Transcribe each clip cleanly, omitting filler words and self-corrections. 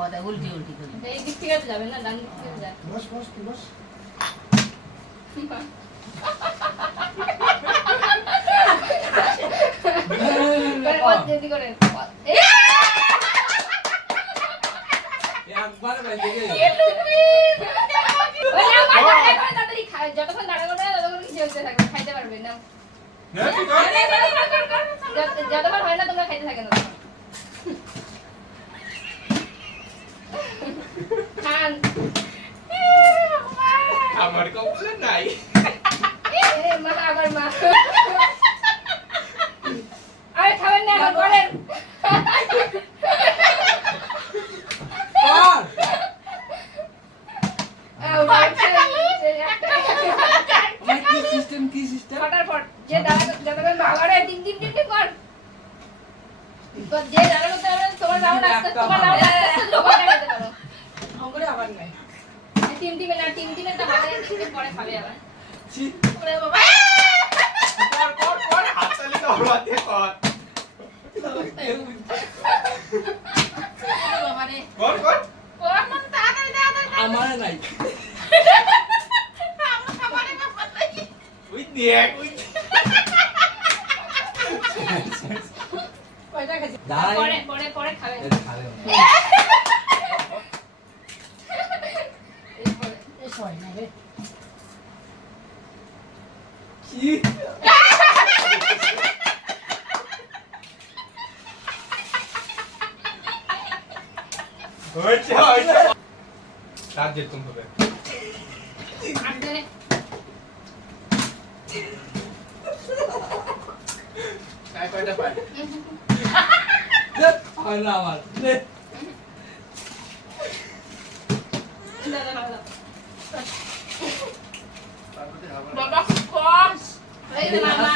খাওয়া দাওয়া উল্টি উল্টি করে এই দিক থেকে যাবে না ডান দিক থেকে যাবে বস বস তুই বস করে জলদি করে একবার বাইরে গেল ওই না মাথা করে তাড়াতাড়ি খাই যতক্ষণ দাঁড়া করে ততক্ষণ কিছু হতে থাকবে খাইতে পারবে না যতক্ষণ হয় না তোমরা খাইতে থাকে না খান আমার কপালে নাই এ মা আবার মা আরে খাবেন না এখন করেন কি সিস্টেম ফটাফট যে দাঁড়া যতক্ষণ বাবারে টিং টিং টিং কর যে দাঁড়া করতে পারবে তোমার রাউন্ড আসতে তোমার রাউন্ড আসতে লোকা দেখাতে পারো অঙ্গরে আবার নাই টিম টিমে না টিম টিমে তো হবে টিম পরে খাবে আবার ওরে বাবা কর হাত চালি তো হলাতে কর বাবা রে কর কর না তাড়াতাড়ি আমার নাই আমার খাবারে ব্যাপার নাই ওই দেখ ওই কয়টা খাইছে পরে পরে পরে খাবে এই সয় না রে কি হয়েছে তার যে তুমি হবে আরে কয়টা পাই হয় না আমার দাদা ভালো বাবা খুব কম এই যে মামা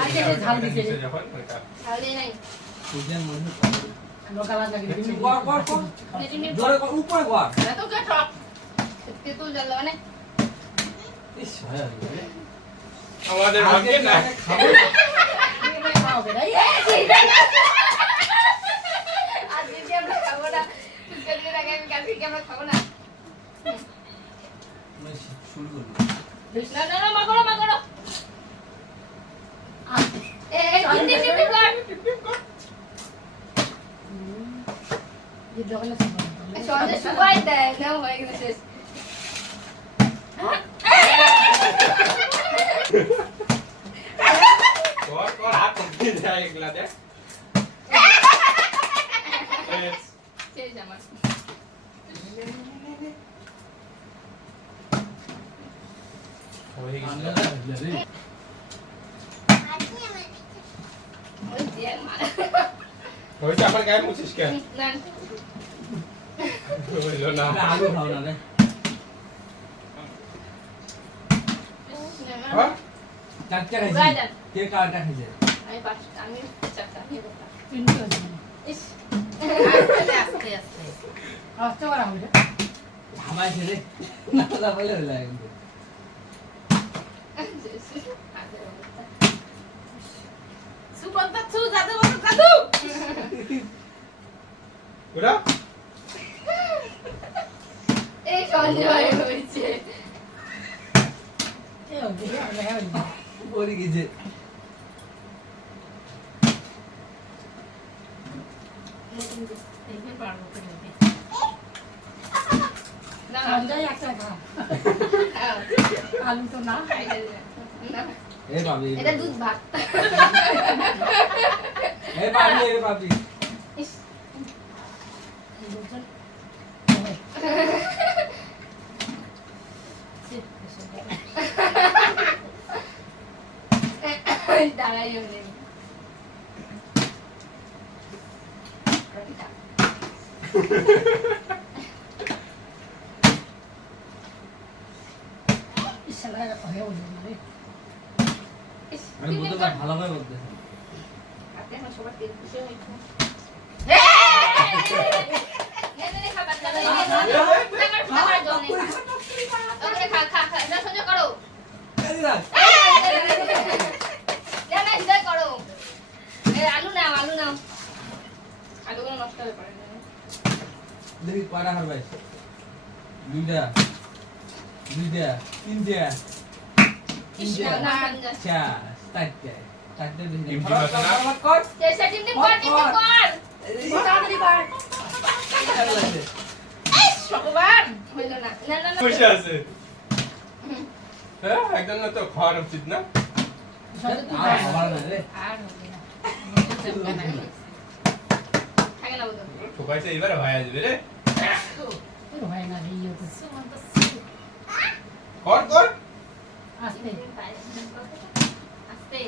আজকে যে ঝাল দিছে রে খালি নাই লোকালা লাগে উপরে কর এত কে ঠক তেতুল জল মানে আমাদের ভাগ্যে না এগুলো খাওয়াবে না আজকে কি আমরা খাবো না কালকে আগে আমি কালকে কি আমরা খাবো না শুরু করবো না না না মাগড়ো মাগড়ো এই টিম টিম কর এই দোকানে সন্ধ্যে সবাই দেয় নাও হয়ে গেছে কর হাত কমে যায় এগুলা দেখ শেষ আমার হয়ে গেছে ওই যে মারা হয়েছে আমার গায়ে মুছিস কেন না হইলো না আলু খাও না রে হ্যাঁ চারটা Right খাইছি then. কে কারটা খাইছে আমি চারটা নিয়ে বসলাম চিন্তা হচ্ছে না ইস আস্তে আস্তে আস্তে করা হবে ধামাইছে রে না দা বলে হলো কিন্তু সুপন্তা সু দাদু বাবু দাদু ওরা এই সঞ্জয় হয়েছে এই ওকে আমরা হ্যাঁ পড়ে গেছে এইবার পারবো তো দিতে না সঞ্জয় একটা খা আলু তো না এ পাবি এটা দুধ ভাত এ পাবি ইস বুঝছেন দাঁড়াইও নেই ইশালা হয়ে ওঠে মানে ইস আমি বুঝতে ভালোভাবে বলতে আপনি আমার সবার তেল খুশি হয়েছে নে খাবার দাও খাবার জন্য ওকে খা খা খা না সহ্য করো এই রাখ না এনজয় করো এই আলু নাও আলুগুলো নষ্ট হয়ে পড়ে দেখি কয়টা হারবাইস দুইটা তিনটা কৃষ্ণ না না চারটে টিম দেখি টিম আছে না? ফটাফট কর চেষ্টা টিম কর তাড়াতাড়ি কর ভগবান হইলো না না না না বসে আছে হ্যাঁ একদম না তো খাওয়ার উচিত না আমার না রে আর হবে না থাকে না বলো ঠোকাইছে এবারে ভাই আসবে রে ওই ভাই না দিও তো সুমন্ত কর কর আস্তে আস্তে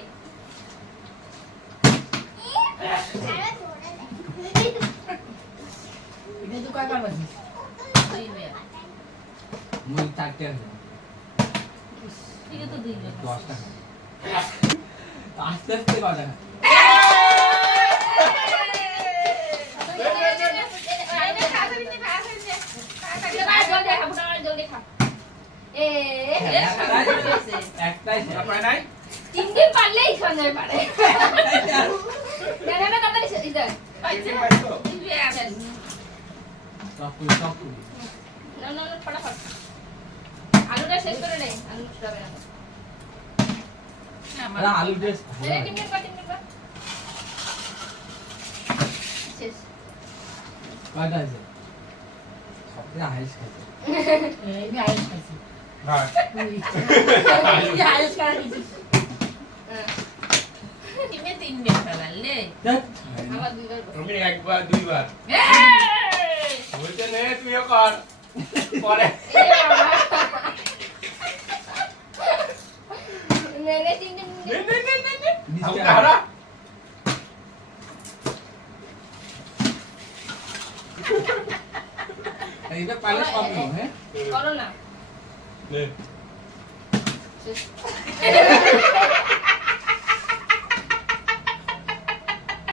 এটা তো কয় পারবা দুই মে মুই চারটে আছে ঠিক তো দুই মে 10 টাকা আস্তে আস্তে কয়টা একটাই আপনার নাই তিন দিন পারলেই সঞ্জয় পারে না না তাড়াতাড়ি ইদার টিম পাইছো সব না না না ফটাফট আলুটা শেষ করে নে আলু খাবে না আরে আলু টেস্ট নে টিম কর শেষ কয়টা আছে সবথেকে হাইস্ট খাইছে এই আইস খাইছি হ্যাঁ তুই আইস খাই দিছিস তিনে তিন মে ফেলালে আমার দুইবার তুমি একবার দুইবার এই বলছে নে তুইও কর পরে নে নে তিন দিন নে নে নে নে নে নিচে আমাকে আয়। হারা এইটা পাইলে সব নেব হ্যাঁ করো না নে শেষ